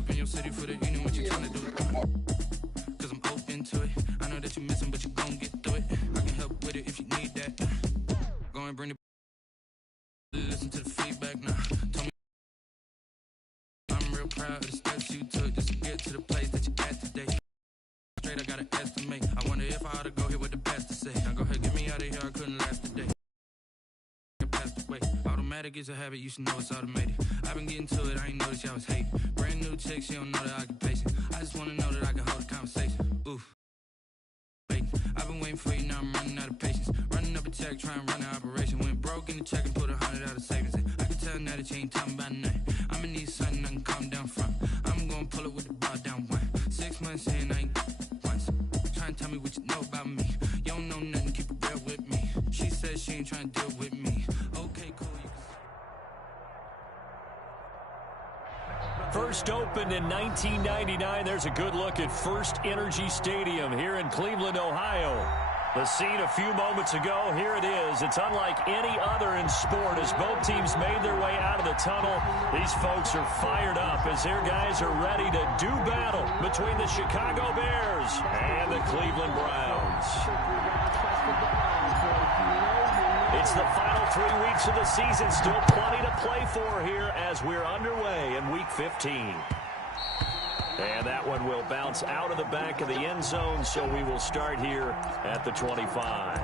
up in your city for the evening, what you tryna do? Cause I'm open to it. I know that you're missing, but you gon' get through it. I can help with it if you need that. Go and bring the listen to the feedback now. Told me I'm real proud of the steps you took just to get to the place that you at today. Straight, I gotta estimate. I wonder if I ought to go here with the best to say. Now go ahead, get me out of here, I couldn't last today. Passed away. Automatic is a habit, you should know it's automated. I've been getting to it, I ain't noticed y'all was hating. Brand new chick, she don't know the occupation. I just wanna know that I can hold a conversation. Oof. I've been waiting for you, now I'm running out of patience. Running up a check, trying to run an operation. Went broke in the check and put 100 out of savings. I can tell now that you ain't talking about nothing. I'ma need something I can calm down from. I'm gonna pull it with the bar down one. 6 months in, I ain't once. Trying to tell me what you know about me. You don't know nothing, keep it real with me. She says she ain't trying to deal with me. Okay, cool, you can... First opened in 1999. There's a good look at First Energy Stadium here in Cleveland, Ohio. The scene a few moments ago, here it is. It's unlike any other in sport as both teams made their way out of the tunnel. These folks are fired up as their guys are ready to do battle between the Chicago Bears and the Cleveland Browns. It's the final 3 weeks of the season. Still plenty to play for here as we're underway in Week 15. And that one will bounce out of the back of the end zone, so we will start here at the 25.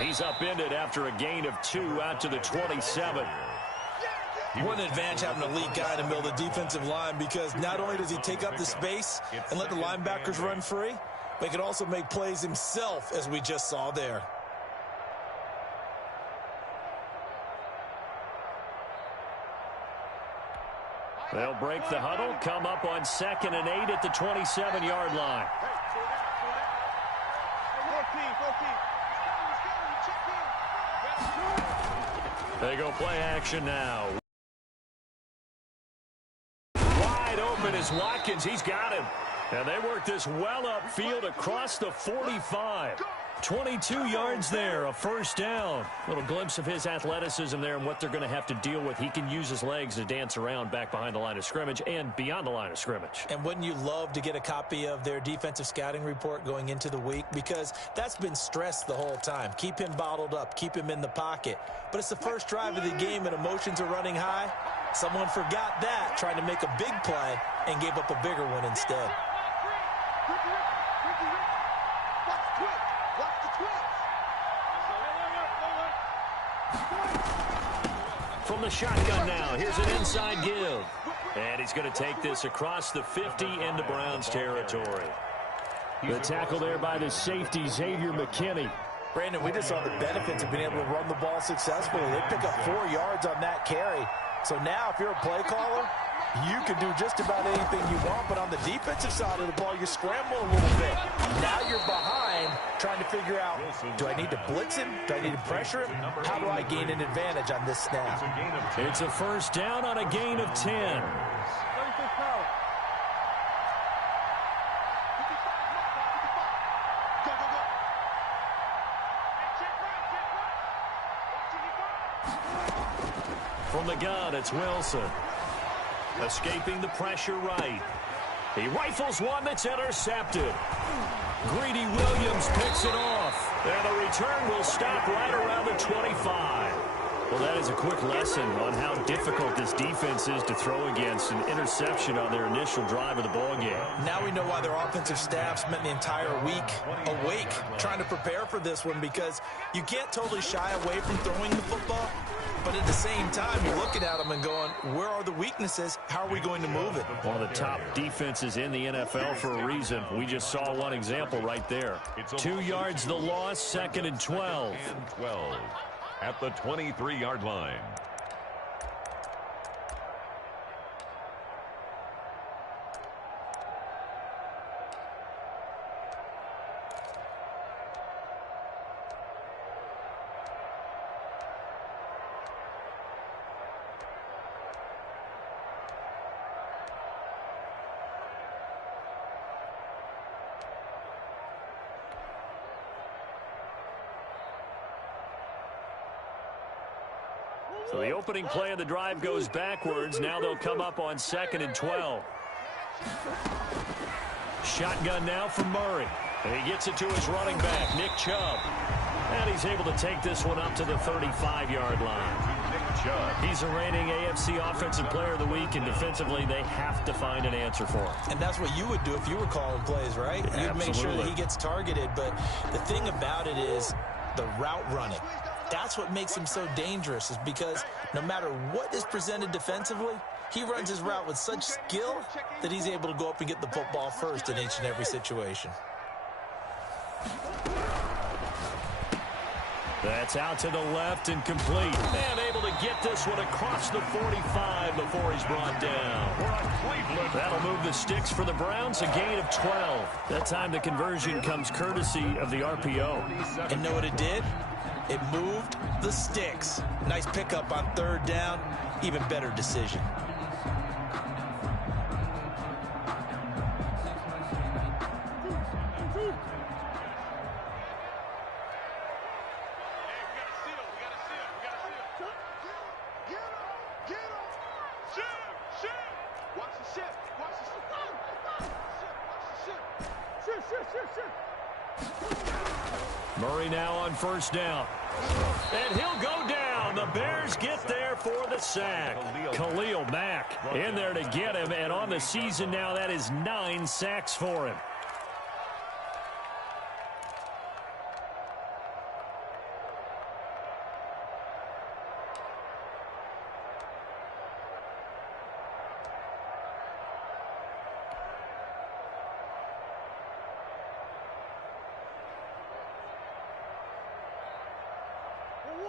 He's upended after a gain of 2 out to the 27. What an advantage having a lead guy in the middle of the defensive line, because not only does he take up the space and let the linebackers run free, but he can also make plays himself, as we just saw there. They'll break the huddle, come up on 2nd and 8 at the 27-yard line. They go play action now. Wide open is Watkins. He's got him. And they work this well upfield across the 45. 22 yards there, a first down. Little glimpse of his athleticism there and what they're going to have to deal with. He can use his legs to dance around back behind the line of scrimmage and beyond the line of scrimmage. And wouldn't you love to get a copy of their defensive scouting report going into the week? Because that's been stressed the whole time. Keep him bottled up. Keep him in the pocket. But it's the first drive of the game and emotions are running high. Someone forgot that, trying to make a big play and gave up a bigger one instead. From the shotgun now, here's an inside give. And he's going to take this across the 50 into Browns territory. The tackle there by the safety, Xavier McKinney. Brandon, we just saw the benefits of being able to run the ball successfully. They pick up 4 yards on that carry. So now if you're a play caller, you can do just about anything you want. But on the defensive side of the ball, you scramble a little bit. Now you're behind, trying to figure out, do I need to blitz him? Do I need to pressure him? How do I gain an advantage on this snap? It's a first down on a gain of 10. From the gun, it's Wilson. Escaping the pressure right. He rifles one that's intercepted. Greedy Williams picks it off. And the return will stop right around the 25. Well, that is a quick lesson on how difficult this defense is to throw against. An interception on their initial drive of the ball game. Now we know why their offensive staff spent the entire week awake trying to prepare for this one, because you can't totally shy away from throwing the football, but at the same time, you're looking at them and going, where are the weaknesses? How are we going to move it? One of the top defenses in the NFL for a reason. We just saw one example right there. 2 yards the loss, 2nd and 12. And 12 at the 23-yard line. So the opening play of the drive goes backwards. Now they'll come up on 2nd and 12. Shotgun now from Murray. And he gets it to his running back, Nick Chubb. And he's able to take this one up to the 35-yard line. Nick Chubb. He's a reigning AFC Offensive Player of the Week, and defensively they have to find an answer for him. And that's what you would do if you were calling plays, right? You'd make sure that he gets targeted. But the thing about it is the route running. That's what makes him so dangerous, is because no matter what is presented defensively, he runs his route with such skill that he's able to go up and get the football first in each and every situation. That's out to the left and complete. And able to get this one across the 45 before he's brought down. That'll move the sticks for the Browns, a gain of 12. That time the conversion comes courtesy of the RPO. And know what it did? It moved the sticks. Nice pickup on 3rd down. Even better decision. Murray now on 1st down. And he'll go down. The Bears get there for the sack. Khalil Mack in there to get him. And on the season now, that is 9 sacks for him.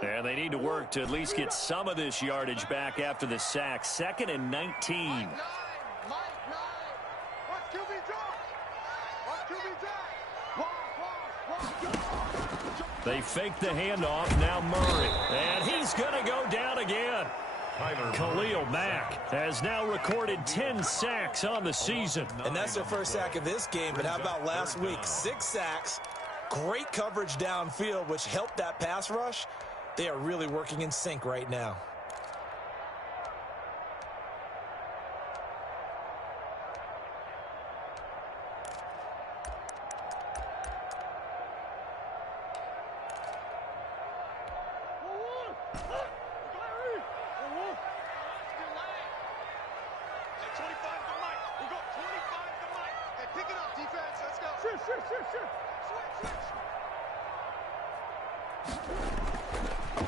And they need to work to at least get some of this yardage back after the sack. 2nd and 19. They fake the handoff. Now Murray. And he's going to go down again. Khalil Mack has now recorded 10 sacks on the season. And that's their first sack of this game. But how about last week? 6 sacks. Great coverage downfield, which helped that pass rush. They are really working in sync right now.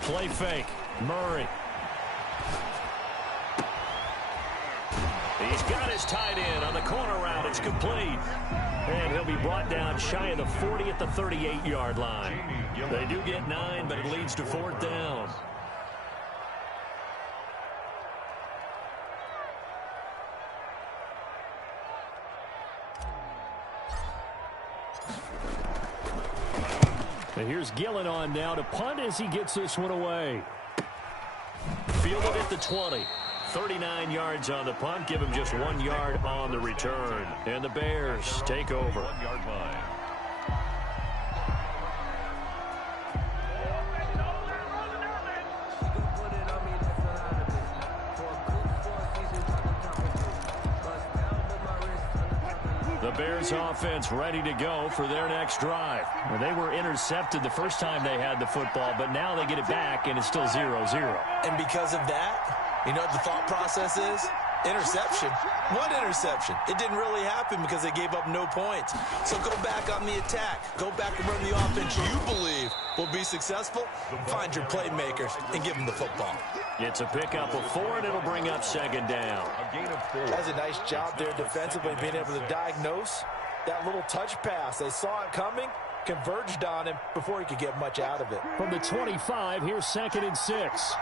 Play fake. Murray. He's got his tight end on the corner route. It's complete. And he'll be brought down shy of the 40 at the 38-yard line. They do get 9, but it leads to 4th down. And here's Gillen on now to punt as he gets this one away. Fielded at the 20. 39 yards on the punt. Give him just 1 yard on the return. And the Bears take over. 1-yard line. The Bears offense ready to go for their next drive. Well, they were intercepted the first time they had the football, but now they get it back, and it's still 0-0. And because of that, you know what the thought process is? Interception. What interception? It didn't really happen because they gave up no points. So go back on the attack. Go back and run the offense you believe will be successful. Find your playmakers and give them the football. It's a pickup of 4, and it'll bring up second down. That's a nice job there defensively, being able to diagnose that little touch pass. They saw it coming, converged on him before he could get much out of it. From the 25, here's 2nd and 6.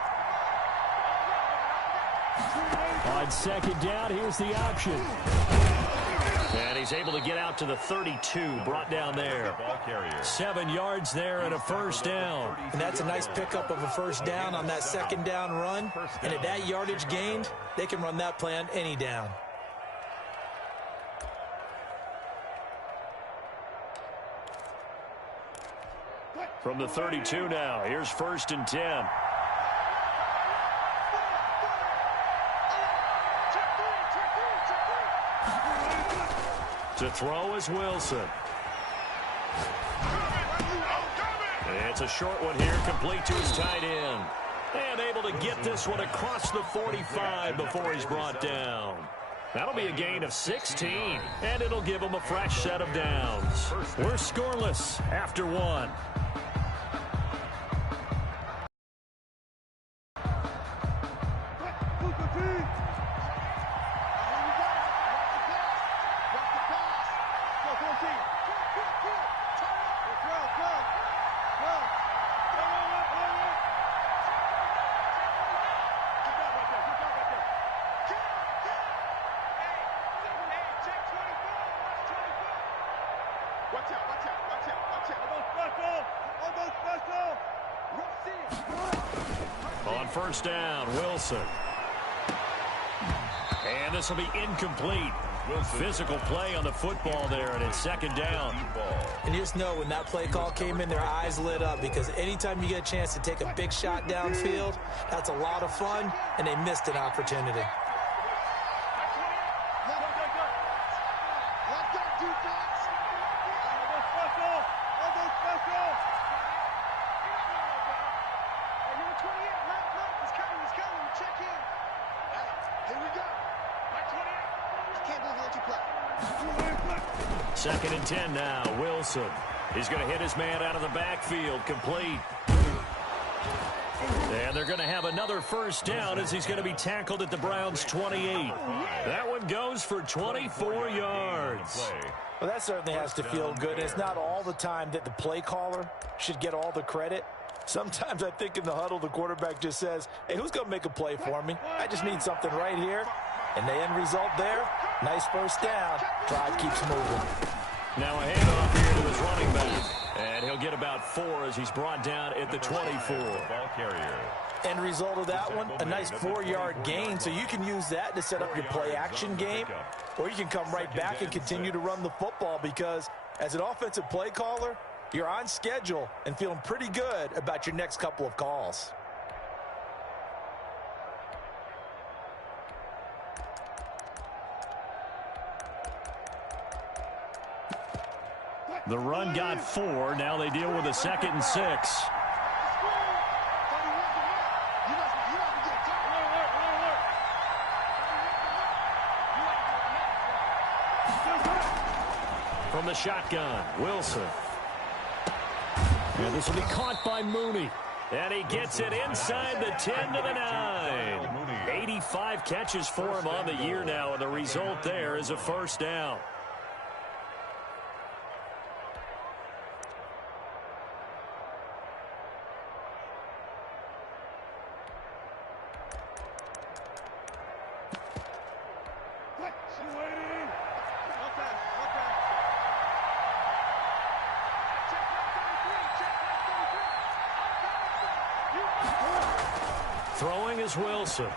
On second down, here's the option. And he's able to get out to the 32, brought down there. 7 yards there and a first down. And that's a nice pickup of a first down on that second down run. And at that yardage gained, they can run that play on any down. From the 32 now, here's 1st and 10. To throw is Wilson. It's a short one here, complete to his tight end. And able to get this one across the 45 before he's brought down. That'll be a gain of 16, and it'll give him a fresh set of downs. We're scoreless after 1. On first down, Wilson. And this will be incomplete. Physical play on the football there, and it's second down. And you just know when that play call came in, their eyes lit up, because anytime you get a chance to take a big shot downfield, that's a lot of fun, and they missed an opportunity. Second and 10 now, Wilson. He's going to hit his man out of the backfield, complete. And they're going to have another first down as he's going to be tackled at the Browns' 28. That one goes for 24 yards. Well, that certainly has to feel good. It's not all the time that the play caller should get all the credit. Sometimes I think in the huddle, the quarterback just says, hey, who's going to make a play for me? I just need something right here. And the end result there, nice first down. Drive keeps moving. Now a handoff here to his running back. And he'll get about 4 as he's brought down at the 24. Ball carrier. End result of that one, a nice 4-yard gain. So you can use that to set up your play-action game. Or you can come right back and continue to run the football, because as an offensive play caller, you're on schedule and feeling pretty good about your next couple of calls. The run got 4. Now they deal with a 2nd and 6. From the shotgun, Wilson. And this will be caught by Mooney. And he gets it inside the 10 to the 9. 85 catches for him on the year now, and the result there is a first down. Throwing is Wilson.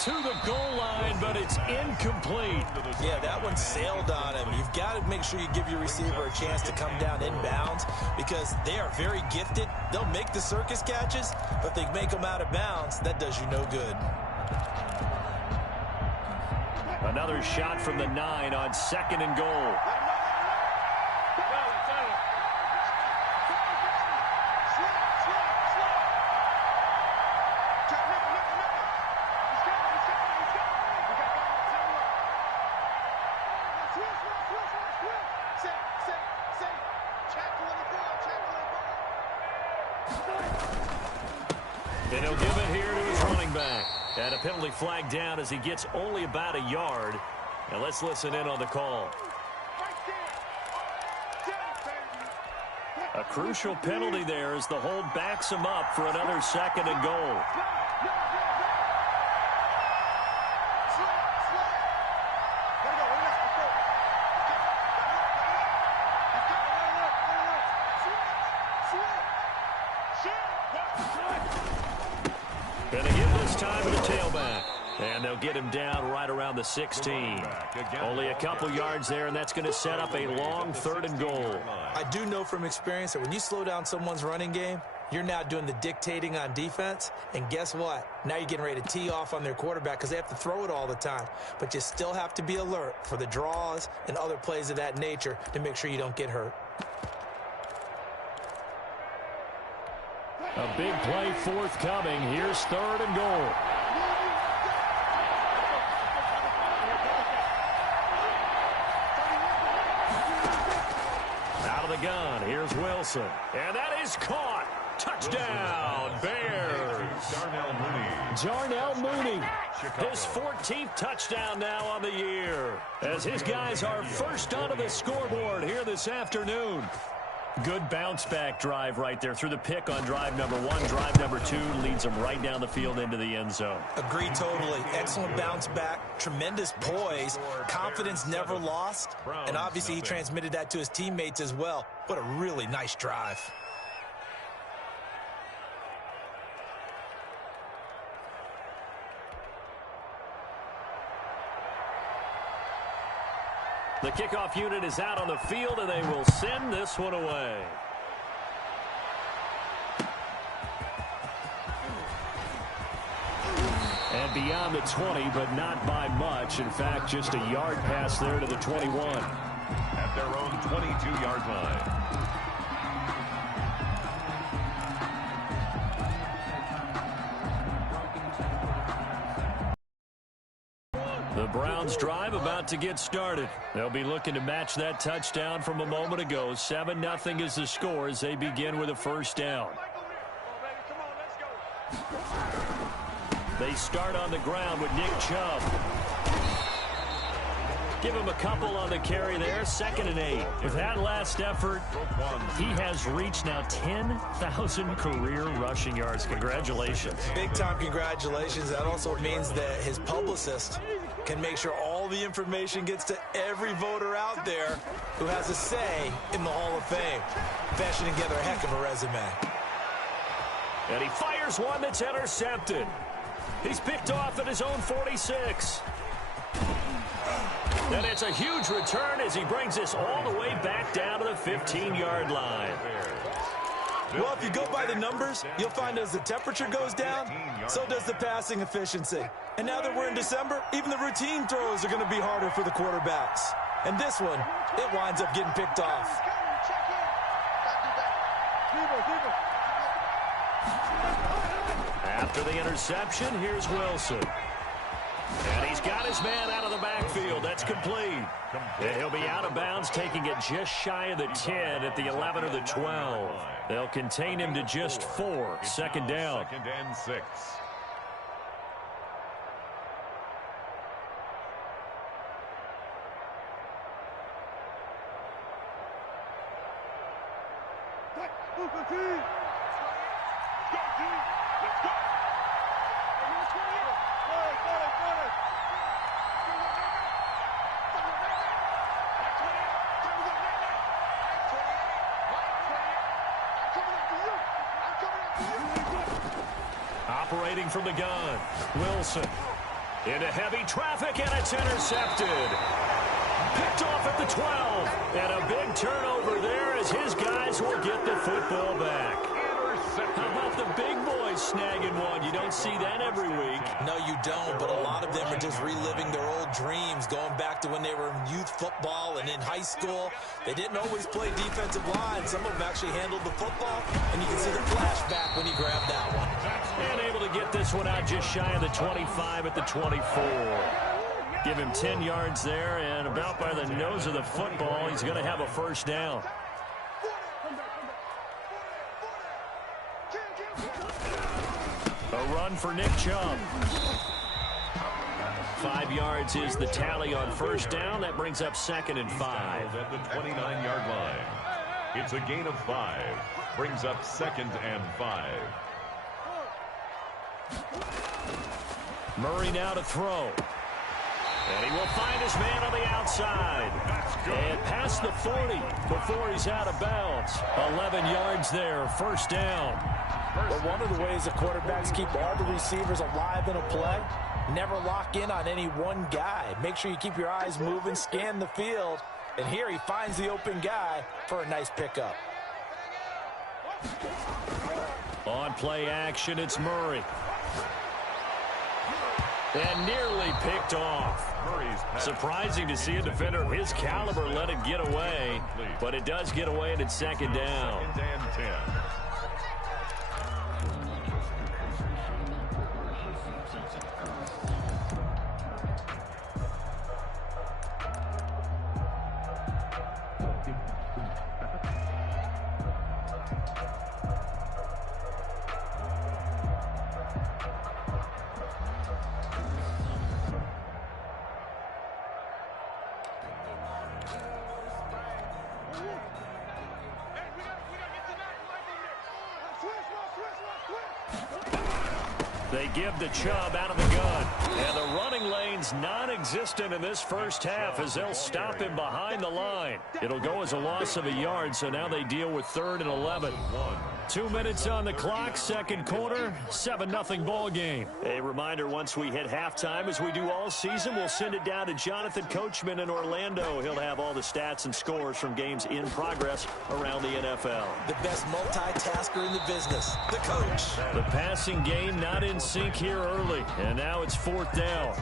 To the goal line, but it's incomplete. Yeah, that one sailed on him. You've got to make sure you give your receiver a chance to come down inbounds, because they are very gifted. They'll make the circus catches, but if they make them out of bounds, that does you no good. Another shot from the 9 on 2nd and goal. And he'll give it here to his running back. And a penalty flag down as he gets only about a yard. Now let's listen in on the call. A crucial penalty there as the hold backs him up for another 2nd and goal. Gonna give this time to the tailback. And they'll get him down right around the 16. Only a couple yards there, and that's going to set up a long 3rd and goal. I do know from experience that when you slow down someone's running game, you're now doing the dictating on defense. And guess what? Now you're getting ready to tee off on their quarterback because they have to throw it all the time. But you still have to be alert for the draws and other plays of that nature to make sure you don't get hurt. A big play forthcoming. Here's 3rd and goal. Out of the gun, here's Wilson. And that is caught. Touchdown, Bears. Darnell Mooney. His 14th touchdown now on the year. As his guys are first onto the scoreboard here this afternoon. Good bounce-back drive right there through the pick on drive number 1. Drive number 2 leads them right down the field into the end zone. Agree totally. Excellent bounce-back, tremendous poise, confidence never lost, and obviously he transmitted that to his teammates as well. What a really nice drive. The kickoff unit is out on the field, and they will send this one away. And beyond the 20, but not by much. In fact, just a yard pass there to the 21. At their own 22-yard line. The Browns drive about to get started. They'll be looking to match that touchdown from a moment ago. 7-0 is the score as they begin with a 1st down. They start on the ground with Nick Chubb. Give him a couple on the carry there. 2nd and 8. With that last effort, he has reached now 10,000 career rushing yards. Congratulations. Big-time congratulations. That also means that his publicist can make sure all the information gets to every voter out there who has a say in the Hall of Fame. Fashioning together a heck of a resume. And he fires one that's intercepted. He's picked off at his own 46. And it's a huge return as he brings this all the way back down to the 15-yard line. Well, if you go by the numbers, you'll find as the temperature goes down, so does the passing efficiency. And now that we're in December, even the routine throws are going to be harder for the quarterbacks. And this one, it winds up getting picked off. After the interception, here's Wilson. And he's got his man out of the backfield. That's complete. And he'll be out of bounds, taking it just shy of the 10 at the 11 or the 12. They'll contain him to just 4. 2nd down. 2nd and 6. Operating from the gun, Wilson. Into heavy traffic, and it's intercepted. Picked off at the 12. And a big turnover there as his guys will get the football back. How about the big boys snagging one. You don't see that every week. No, you don't, but a lot of them are just reliving their old dreams, going back to when they were in youth football and in high school. They didn't always play defensive line. Some of them actually handled the football, and you can see the flashback when he grabbed that one. And able to get this one out just shy of the 25 at the 24. Give him 10 yards there, and about by the nose of the football, he's going to have a first down. A run for Nick Chubb. 5 yards is the tally on first down. That brings up 2nd and 5. At the 29-yard line. It's a gain of 5. Brings up 2nd and 5. Murray now to throw. And he will find his man on the outside. And past the 40 before he's out of bounds. 11 yards there, first down. But one of the ways the quarterbacks keep all the receivers alive in a play, never lock in on any one guy. Make sure you keep your eyes moving, scan the field. And here he finds the open guy for a nice pickup. On play action, it's Murray. And nearly picked off. Surprising to see a defender of his caliber let it get away, but it does get away and it's 2nd down. 2nd and 10. They give to Chubb out of the gun. And the running lane's non-existent in this first half as they'll stop him behind the line. It'll go as a loss of a yard, so now they deal with 3rd and 11. 2 minutes on the clock, second quarter, 7-0 ball game. A reminder, once we hit halftime, as we do all season, we'll send it down to Jonathan Coachman in Orlando. He'll have all the stats and scores from games in progress around the NFL. The best multitasker in the business, the coach. The passing game not in sync here early, and now it's 4th down.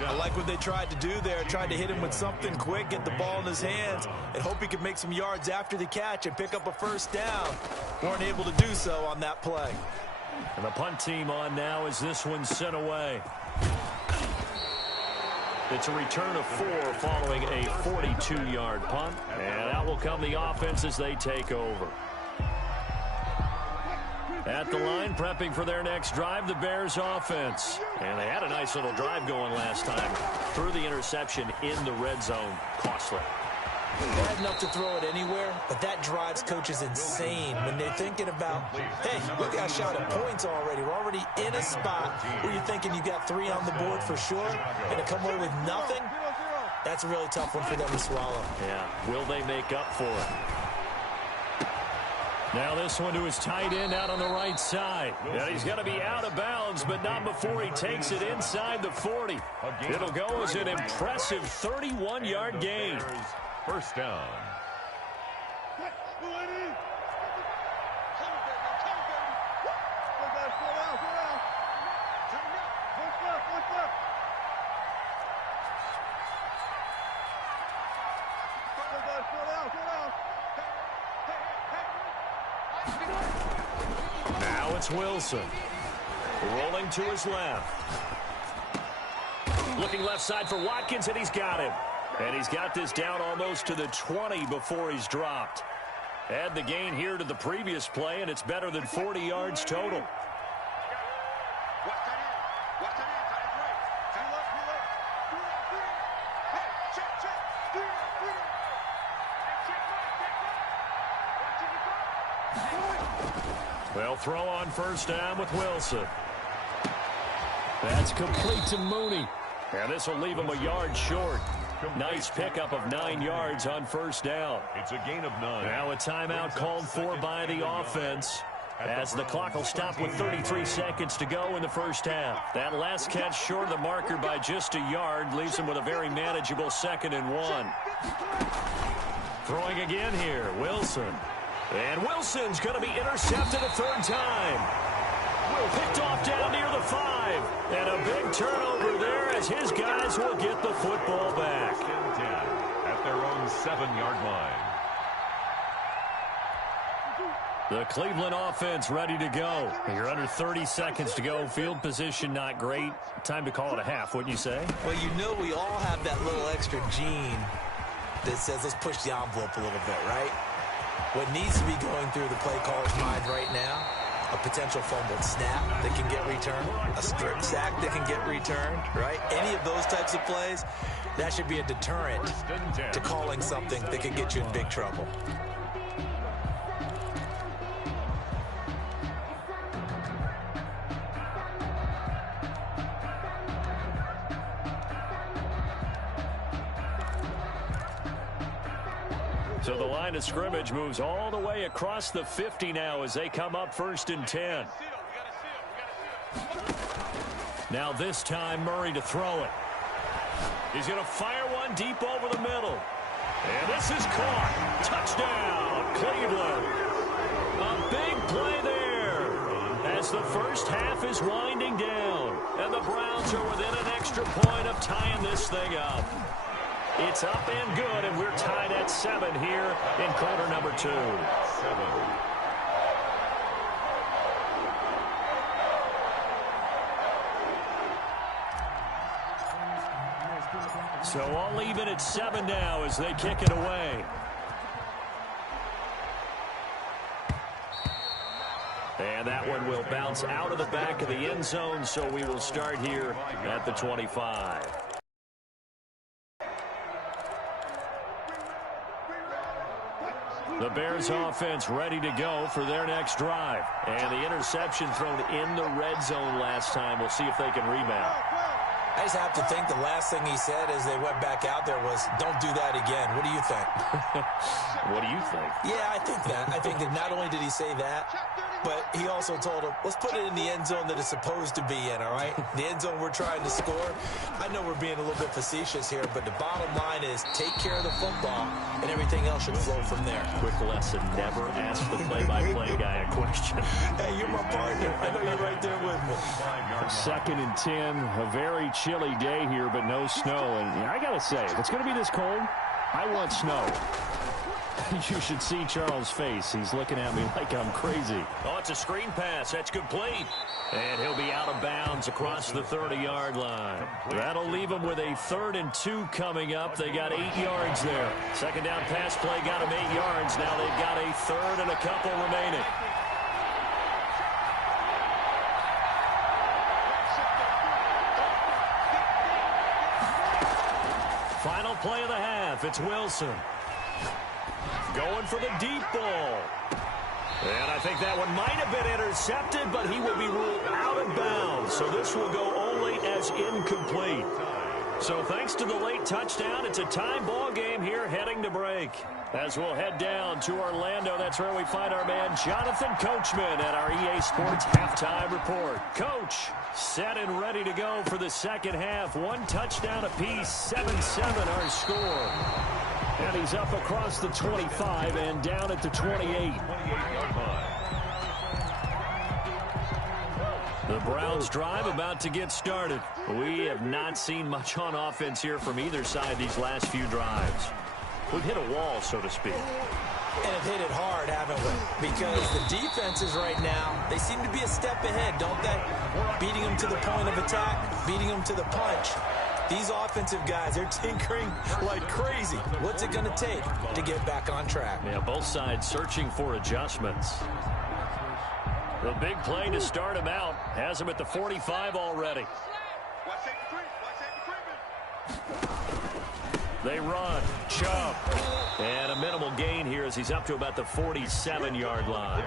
I like what they tried to do there. Tried to hit him with something quick, get the ball in his hands, and hope he could make some yards after the catch and pick up a first down. Weren't able to do so on that play. And the punt team on now as this one's sent away. It's a return of 4 following a 42-yard punt. And out will come the offense as they take over. At the line, prepping for their next drive, the Bears offense. And they had a nice little drive going last time. Threw the interception in the red zone. Costly. They had enough to throw it anywhere, but that drives coaches insane when they're thinking about, hey, we got shot at points already. We're already in a spot where you're thinking you got 3 on the board for sure, and to come away with nothing, that's a really tough one for them to swallow. Yeah, will they make up for it? Now this one to his tight end out on the right side. And he's going to be out of bounds, but not before he takes it inside the 40. It'll go as an impressive 31-yard gain. First down. Now it's Wilson. Rolling to his left. Looking left side for Watkins, and he's got him. And he's got this down almost to the 20 before he's dropped. Add the gain here to the previous play, and it's better than 40 yards total. They'll throw on first down with Wilson. That's complete to Mooney. And this will leave him a yard short. Nice pickup of 9 yards on first down. It's a gain of 9. Now a timeout called for by the offense as the clock will stop with 33 seconds to go in the first half. That last catch short of the marker by just a yard leaves him with a very manageable 2nd and 1. Throwing again here, Wilson. And Wilson's going to be intercepted a third time. Picked off down near the 5. And a big turnover there as his guys will get the football back. 10 at their own 7-yard line. The Cleveland offense ready to go. You're under 30 seconds to go. Field position not great. Time to call it a half, wouldn't you say? Well, you know we all have that little extra gene that says let's push the envelope a little bit, right? What needs to be going through the play caller's mind right now, a potential fumbled snap that can get returned, a strip sack that can get returned, right? Any of those types of plays, that should be a deterrent to calling something that could get you in big trouble. So the line of scrimmage moves all the way across the 50 now as they come up 1st and 10. Now this time Murray to throw it. He's going to fire one deep over the middle. And this is caught. Touchdown, Cleveland. A big play there as the first half is winding down. And the Browns are within an extra point of tying this thing up. It's up and good, and we're tied at 7 here in quarter number 2. 7. So all even at 7 now as they kick it away. And that one will bounce out of the back of the end zone, so we will start here at the 25. The Bears offense ready to go for their next drive. And the interception thrown in the red zone last time. We'll see if they can rebound. I just have to think the last thing he said as they went back out there was, don't do that again. What do you think? What do you think? Yeah, I think that. I think that not only did he say that, but he also told him, let's put it in the end zone that it's supposed to be in, all right? The end zone we're trying to score. I know we're being a little bit facetious here, but the bottom line is take care of the football, and everything else should flow from there. Quick lesson, never ask the play-by-play guy a question. Hey, you're my partner. I know you're right there with me. 2nd and 10, a very chilly day here, but no snow. And I got to say, if it's going to be this cold, I want snow. You should see Charles' face. He's looking at me like I'm crazy. Oh, it's a screen pass. That's complete. And he'll be out of bounds across the 30-yard line. That'll leave him with a 3rd and 2 coming up. They got 8 yards there. Second down pass play got him 8 yards. Now they've got a 3rd and a couple remaining. Final play of the half. It's Wilson. Going for the deep ball. And I think that one might have been intercepted, but he will be ruled out of bounds. So this will go only as incomplete. So thanks to the late touchdown, it's a tie ball game here heading to break. As we'll head down to Orlando, that's where we find our man Jonathan Coachman at our EA Sports Halftime Report. Coach, set and ready to go for the second half. 1 touchdown apiece, 7-7 our score. And he's up across the 25 and down at the 28. The Browns drive about to get started. We have not seen much on offense here from either side these last few drives. We've hit a wall, so to speak. And have hit it hard, haven't we? Because the defenses right now, they seem to be a step ahead, don't they? Beating them to the point of attack, beating them to the punch. These offensive guys, they're tinkering like crazy. What's it going to take to get back on track? Yeah, both sides searching for adjustments. The big play to start him out has him at the 45 already. They run. Chubb. And a minimal gain here as he's up to about the 47-yard line.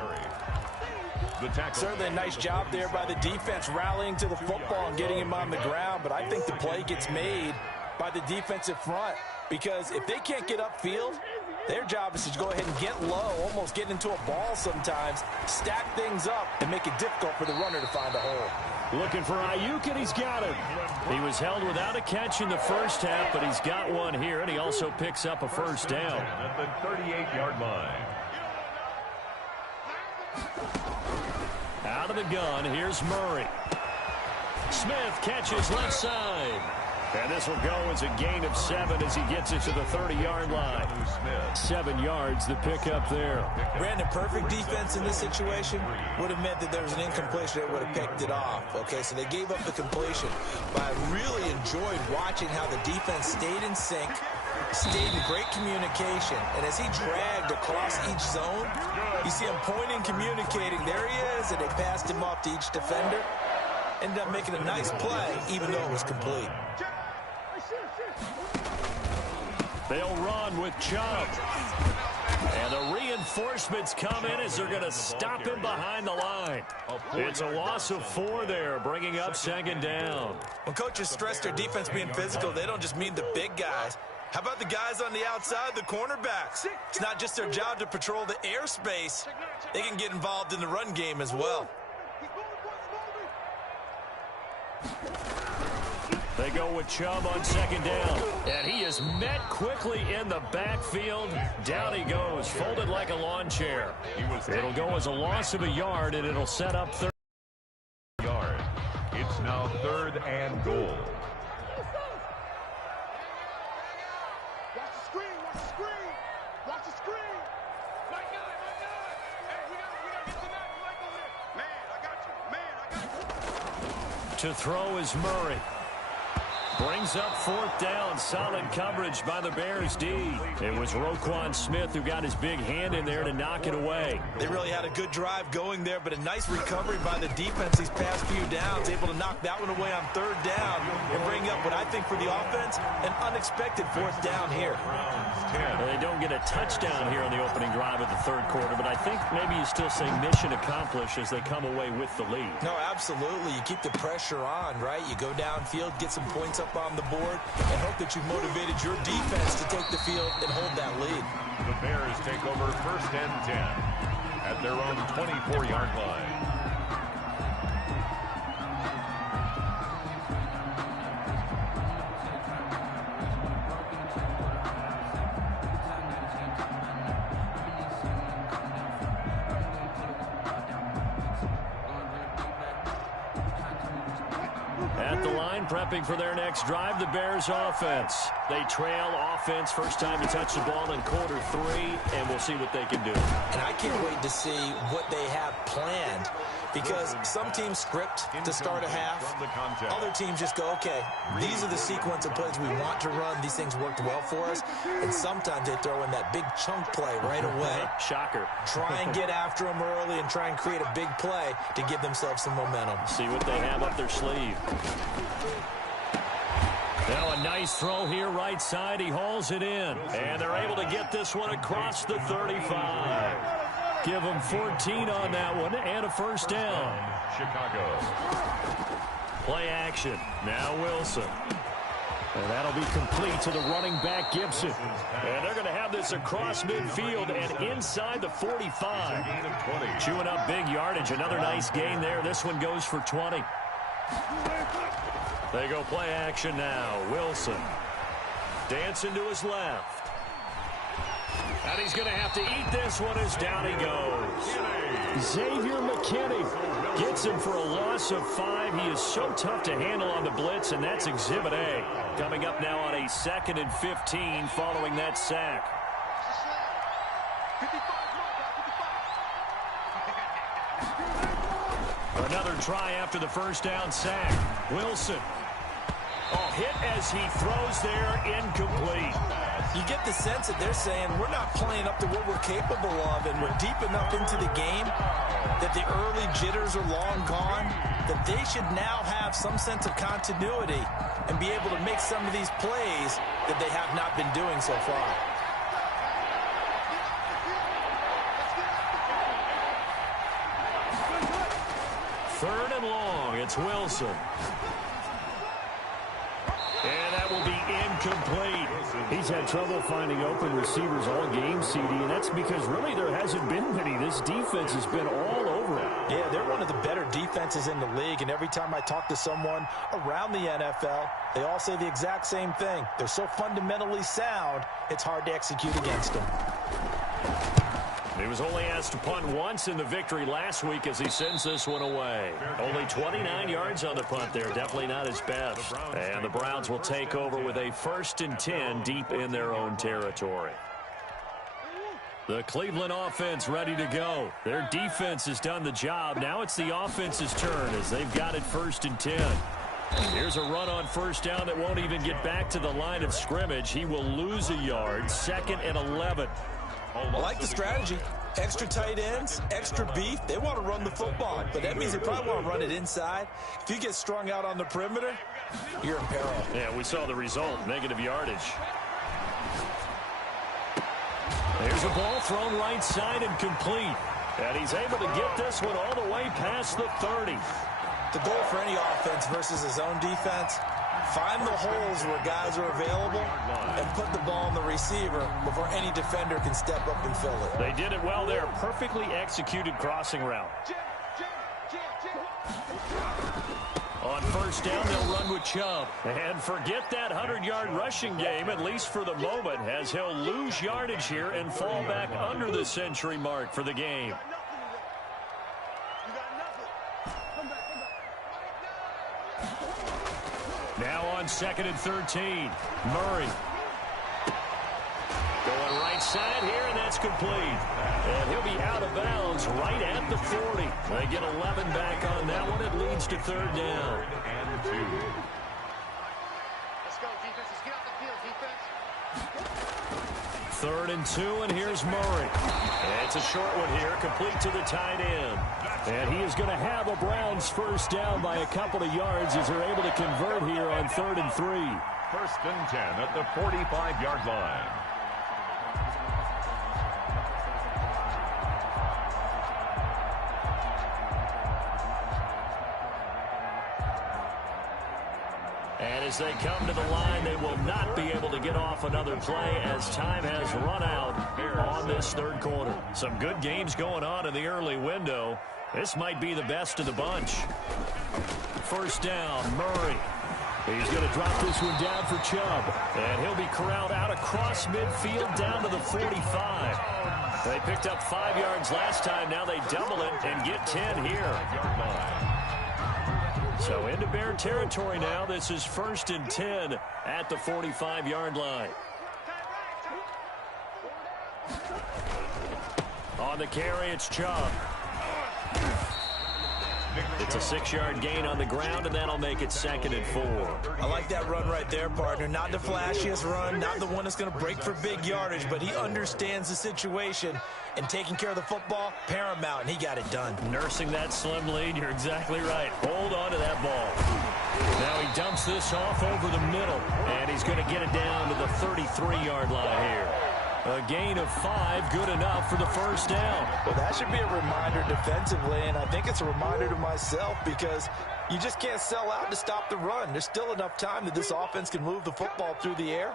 Certainly a nice job there by the defense rallying to the football and getting him on the ground, but I think the play gets made by the defensive front because if they can't get upfield, their job is to go ahead and get low, almost get into a ball sometimes, stack things up, and make it difficult for the runner to find a hole. Looking for Ayuk, and he's got it. He was held without a catch in the first half, but he's got one here, and he also picks up a first down. At the 38-yard line. Out of the gun, here's Murray. Smith catches left side. And this will go as a gain of 7 as he gets it to the 30-yard line. 7 yards the pick up there. Brandon, perfect defense in this situation would have meant that there was an incompletion. They would have picked it off. Okay, so they gave up the completion. But I really enjoyed watching how the defense stayed in sync, stayed in great communication. And as he dragged across each zone, you see him pointing, communicating. There he is, and they passed him off to each defender. Ended up making a nice play, even though it was complete. They'll run with Chubb. And the reinforcements come in as they're going to stop him behind the line. It's a loss of 4 there, bringing up 2nd down. When coaches stress their defense being physical, they don't just mean the big guys. How about the guys on the outside, the cornerbacks? It's not just their job to patrol the airspace. They can get involved in the run game as well. They go with Chubb on 2nd down. And he is met quickly in the backfield. Down he goes, folded like a lawn chair. It'll go as a loss of a yard, and it'll set up 3rd yard. It's now 3rd and goal. Watch the screen, watch the screen, watch the screen. My guy, my guy. Hey, we gotta get to that mic on there. Man, I got you. Man, I got you. to throw is Murray. Brings up 4th down. Solid coverage by the Bears D. It was Roquan Smith who got his big hand in there to knock it away. They really had a good drive going there, but a nice recovery by the defense these past few downs. Able to knock that one away on 3rd down and bring up what I think for the offense, an unexpected 4th down here. They don't get a touchdown here on the opening drive of the 3rd quarter, but I think maybe you still say mission accomplished as they come away with the lead. No, absolutely. You keep the pressure on, right? You go downfield, get some points up on the board, and hope that you've motivated your defense to take the field and hold that lead. The Bears take over 1st and 10 at their own 24-yard line. Prepping for their next drive, the Bears offense. They trail offense, first time to touch the ball in quarter 3, and we'll see what they can do. And I can't wait to see what they have planned, because some teams script to start a half. Other teams just go, okay, these are the sequence of plays we want to run. These things worked well for us. And sometimes they throw in that big chunk play right away. Shocker. Try and get after them early and try and create a big play to give themselves some momentum. See what they have up their sleeve. Now a nice throw here right side. He hauls it in. And they're able to get this one across the 35. Give them 14 on that one and a 1st down. Chicago. Play action. Now Wilson. And that'll be complete to the running back Gibson. And they're going to have this across midfield and inside the 45. Chewing up big yardage. Another nice gain there. This one goes for 20. They go play action now. Wilson dancing to his left. And he's going to have to eat this one as down he goes. Xavier McKinney gets him for a loss of 5. He is so tough to handle on the blitz, and that's Exhibit A. Coming up now on a 2nd and 15 following that sack. Another try after the 1st down sack. Wilson. Hit as he throws there, incomplete. You get the sense that they're saying we're not playing up to what we're capable of, and we're deep enough into the game that the early jitters are long gone, that they should now have some sense of continuity and be able to make some of these plays that they have not been doing so far. Third and long, it's Wilson. And that will be incomplete. He's had trouble finding open receivers all game, CD, and that's because really there hasn't been many. This defense has been all over him. Yeah, they're one of the better defenses in the league, and every time I talk to someone around the NFL, they all say the exact same thing. They're so fundamentally sound, it's hard to execute against them. He was only asked to punt once in the victory last week as he sends this one away. Only 29 yards on the punt there. Definitely not his best. And the Browns will take over with a 1st and 10 deep in their own territory. The Cleveland offense ready to go. Their defense has done the job. Now it's the offense's turn as they've got it 1st and 10. Here's a run on 1st down that won't even get back to the line of scrimmage. He will lose a yard. 2nd and 11. I like the strategy. Extra tight ends, extra beef. They want to run the football, but that means they probably want to run it inside. If you get strung out on the perimeter, you're in peril. Yeah, we saw the result, negative yardage. There's a ball thrown right side and complete. And he's able to get this one all the way past the 30. The goal for any offense versus his own defense, find the holes where guys are available and put the ball on the receiver before any defender can step up and fill it. They did it well there. Perfectly executed crossing route. On 1st down, they'll run with Chubb. And forget that 100-yard rushing game, at least for the moment, as he'll lose yardage here and fall back under the century mark for the game. Now on 2nd and 13. Murray. Going right side here, and that's complete. And he'll be out of bounds right at the 40. They get 11 back on that one. It leads to 3rd down. Let's go, defense. Let's get off the field, defense. 3rd and 2, and here's Murray. It's a short one here, complete to the tight end. And he is going to have a Browns 1st down by a couple of yards as they're able to convert here on 3rd and 3. 1st and 10 at the 45-yard line. And as they come to the line, they will not be able to get off another play as time has run out on this 3rd quarter. Some good games going on in the early window. This might be the best of the bunch. 1st down, Murray. He's going to drop this one down for Chubb. And he'll be corralled out across midfield down to the 45. They picked up 5 yards last time. Now they double it and get 10 here. So into Bear territory now. This is 1st and 10 at the 45-yard line. On the carry, it's Chubb. It's a 6-yard gain on the ground, and that'll make it 2nd and 4. I like that run right there, partner. Not the flashiest run, not the one that's going to break for big yardage, but he understands the situation, and taking care of the football, paramount, and he got it done. Nursing that slim lead, you're exactly right. Hold on to that ball. Now he dumps this off over the middle, and he's going to get it down to the 33-yard line here. A gain of 5, good enough for the 1st down. Well, that should be a reminder defensively, and I think it's a reminder to myself because you just can't sell out to stop the run. There's still enough time that this offense can move the football through the air,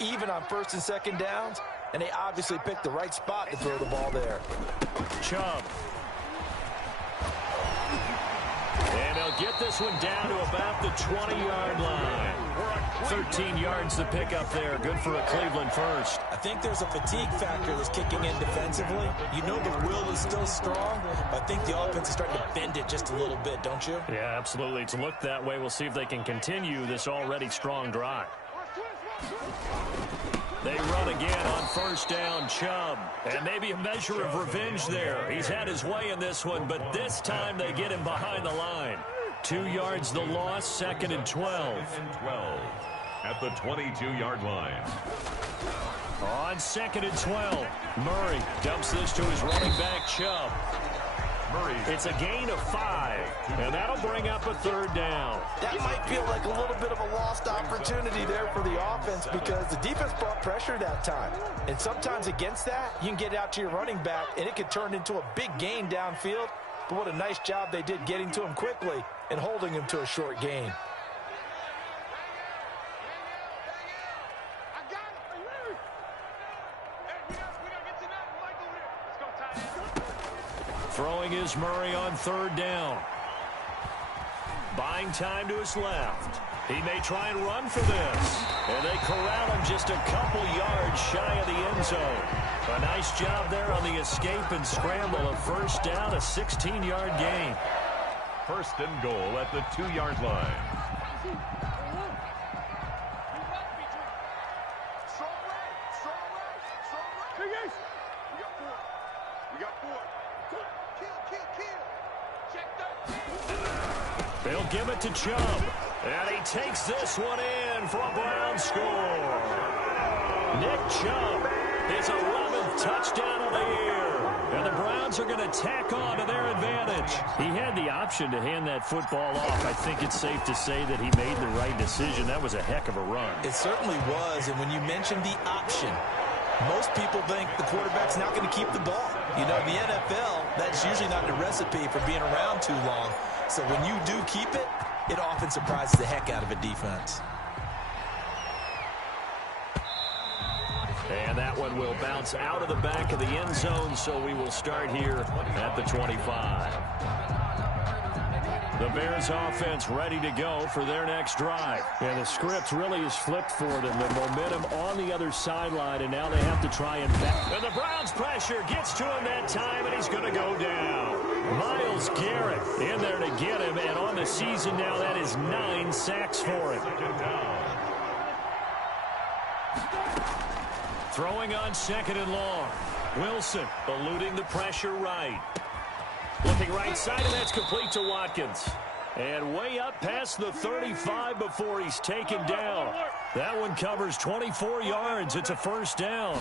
even on 1st and 2nd downs, and they obviously picked the right spot to throw the ball there. Chubb. And they'll get this one down to about the 20-yard line. 13 yards to pick up there. Good for a Cleveland 1st. I think there's a fatigue factor that's kicking in defensively. You know the will is still strong, but I think the offense is starting to bend it just a little bit, don't you? Yeah, absolutely. It's looked that way. We'll see if they can continue this already strong drive. They run again on 1st down, Chubb. And maybe a measure of revenge there. He's had his way in this one, but this time they get him behind the line. 2 yards the loss, 2nd and 12. At the 22-yard line. On 2nd and 12, Murray dumps this to his running back, Chubb. It's a gain of 5, and that'll bring up a 3rd down. That might feel like a little bit of a lost opportunity there for the offense because the defense brought pressure that time. And sometimes against that, you can get out to your running back, and it could turn into a big gain downfield. But what a nice job they did getting to him quickly and holding him to a short gain. Throwing is Murray on 3rd down. Buying time to his left. He may try and run for this. And they corral him just a couple yards shy of the end zone. A nice job there on the escape and scramble. A first down, a 16-yard gain. First and goal at the 2-yard line. They'll give it to Chubb. And he takes this one in for a Brown score. Nick Chubb, his 11th touchdown of the year. And the Browns are going to tack on to their advantage. He had the option to hand that football off. I think it's safe to say that he made the right decision. That was a heck of a run. It certainly was. And when you mentioned the option, most people think the quarterback's not going to keep the ball. You know, in the NFL, that's usually not the recipe for being around too long. So when you do keep it, it often surprises the heck out of a defense. And that one will bounce out of the back of the end zone, so we will start here at the 25. The Bears offense ready to go for their next drive. And the script really is flipped for them. The momentum on the other sideline, and now they have to try and back. And the Browns pressure gets to him that time, and he's going to go down. Myles Garrett in there to get him, and on the season now, that is 9 sacks for him. Throwing on 2nd and long. Wilson eluding the pressure right. Looking right side, and that's complete to Watkins. And way up past the 35 before he's taken down. That one covers 24 yards. It's a first down.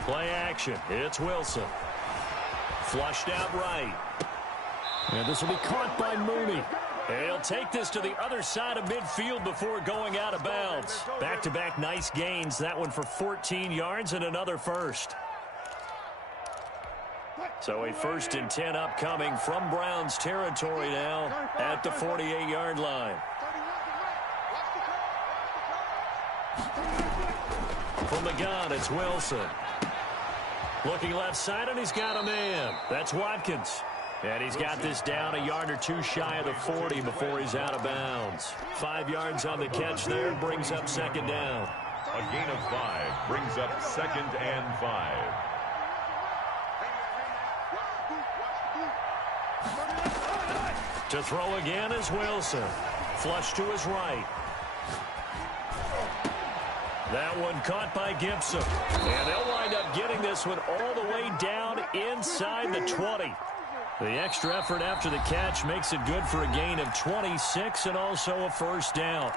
Play action. It's Wilson. Flushed out right. And this will be caught by Mooney. And he'll take this to the other side of midfield before going out of bounds. Back-to-back nice gains. That one for 14 yards and another first. So a 1st and 10 upcoming from Browns territory now at the 48-yard line. From the gun, it's Wilson. Looking left side, and he's got a man. That's Watkins. And he's got this down a yard or two shy of the 40 before he's out of bounds. 5 yards on the catch there, brings up 2nd down. A gain of 5 brings up 2nd and 5. To throw again is Wilson. Flush to his right. That one caught by Gibson. And they'll wind up getting this one all the way down inside the 20. The extra effort after the catch makes it good for a gain of 26 and also a first down.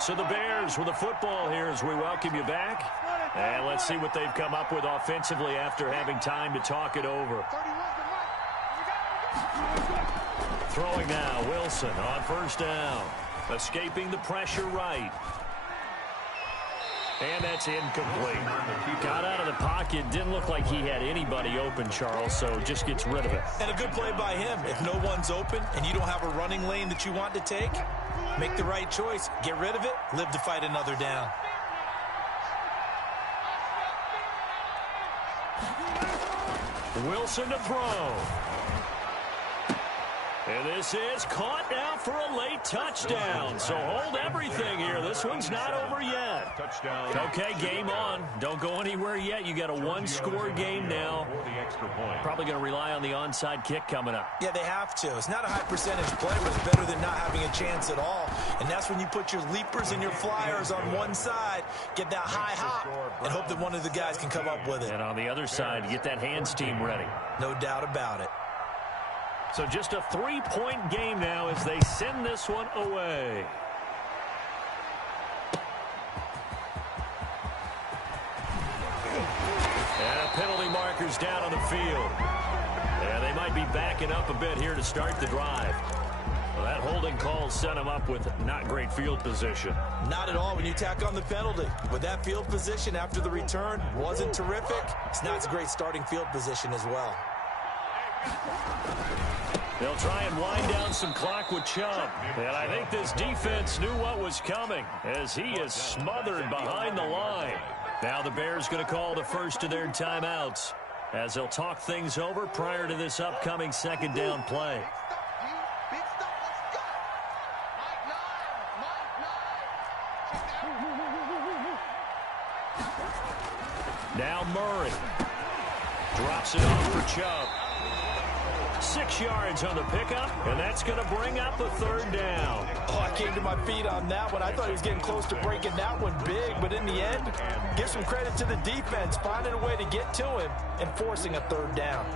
So the Bears with the football here as we welcome you back. And let's see what they've come up with offensively after having time to talk it over. Throwing now, Wilson on first down. Escaping the pressure right. And that's incomplete. Got out of the pocket. Didn't look like he had anybody open, Charles, so just gets rid of it. And a good play by him. If no one's open and you don't have a running lane that you want to take, make the right choice. Get rid of it. Live to fight another down. Wilson to throw. And this is caught now for a late touchdown. So hold everything here. This one's not over yet. Touchdown. Okay, game on. Don't go anywhere yet. You got a one-score game now. Probably going to rely on the onside kick coming up. Yeah, they have to. It's not a high percentage play, but it's better than not having a chance at all. And that's when you put your leapers and your flyers on one side, get that high hop, and hope that one of the guys can come up with it. And on the other side, get that hands team ready. No doubt about it. So just a 3-point game now as they send this one away. And a penalty marker's down on the field. And they might be backing up a bit here to start the drive. Well, that holding call set them up with not great field position. Not at all when you tack on the penalty. With that field position after the return wasn't terrific. It's not a great starting field position as well. They'll try and wind down some clock with Chubb. And I think this defense knew what was coming as he is smothered behind the line. Now the Bears going to call the first of their timeouts as they'll talk things over prior to this upcoming second down play. Big stuff, let's go. Mike 9. Now Murray drops it off for Chubb. 6 yards on the pickup, and that's going to bring up a third down. Oh, I came to my feet on that one. I thought he was getting close to breaking that one big, but in the end, give some credit to the defense, finding a way to get to him and forcing a third down.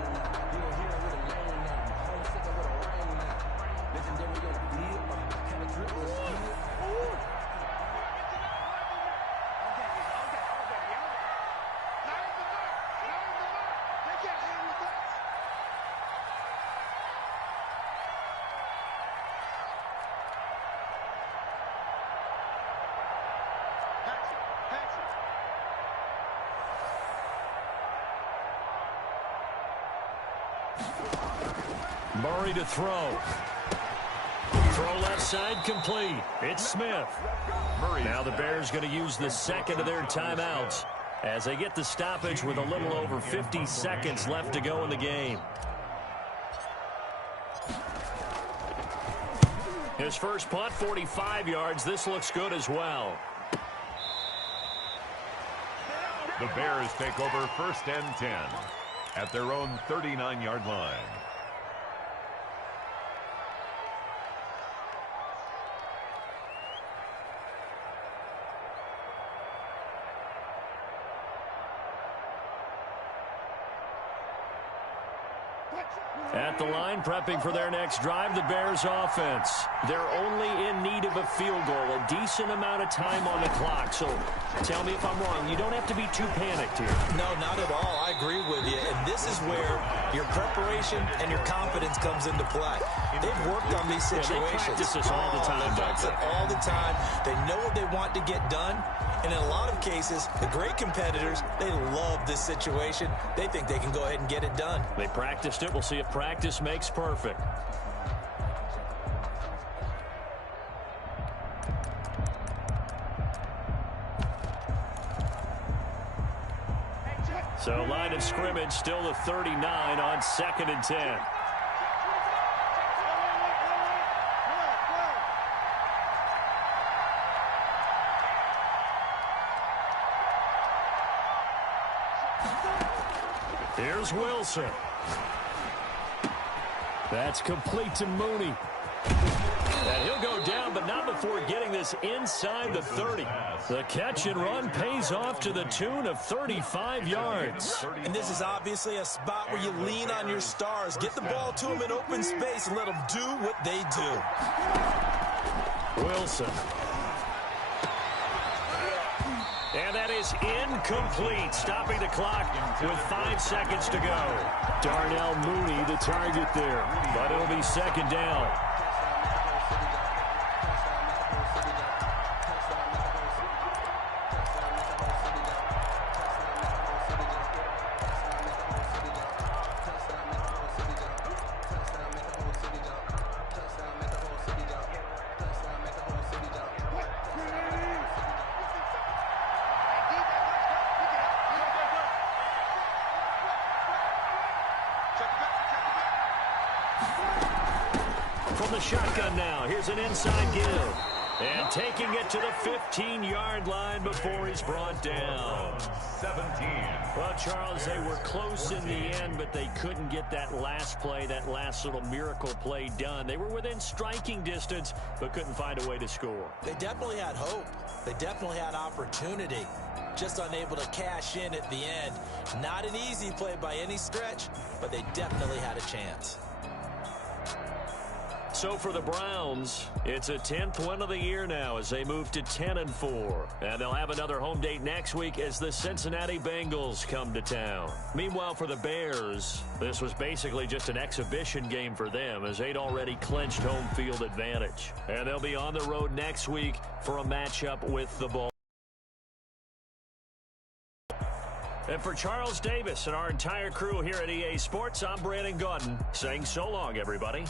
Murray to throw. Throw left side complete. It's Smith. Now the Bears going to use the second of their timeouts as they get the stoppage with a little over 50 seconds left to go in the game. His first punt, 45 yards. This looks good as well. The Bears take over 1st and 10 at their own 39-yard line. At the line, prepping for their next drive, the Bears offense. They're only in need of a field goal, a decent amount of time on the clock. So tell me if I'm wrong. You don't have to be too panicked here. No, not at all. I agree with you. And this is where your preparation and your confidence comes into play. They've worked on these situations. Yeah, they practice this all the time. They practice it all the time. They know what they want to get done. And in a lot of cases, the great competitors, they love this situation. They think they can go ahead and get it done. They practiced it. We'll see if practice makes perfect. So line of scrimmage still the 39 on 2nd and 10. Here's Wilson. That's complete to Mooney. And he'll go down, but not before getting this inside the 30. The catch and run pays off to the tune of 35 yards. And this is obviously a spot where you lean on your stars. Get the ball to them in open space and let them do what they do. Wilson. And that is incomplete, stopping the clock with 5 seconds to go. Darnell Mooney, the target there, but it'll be 2nd down. From the shotgun now, here's an inside give. And taking it to the 15-yard line before he's brought down. 17. Well, Charles, they were close in the end, but they couldn't get that last play, that last little miracle play done. They were within striking distance, but couldn't find a way to score. They definitely had hope. They definitely had opportunity. Just unable to cash in at the end. Not an easy play by any stretch, but they definitely had a chance. So for the Browns, it's a 10th win of the year now as they move to 10-4. And they'll have another home date next week as the Cincinnati Bengals come to town. Meanwhile, for the Bears, this was basically just an exhibition game for them as they'd already clinched home field advantage. And they'll be on the road next week for a matchup with the Bull. And for Charles Davis and our entire crew here at EA Sports, I'm Brandon Gaudin saying so long, everybody.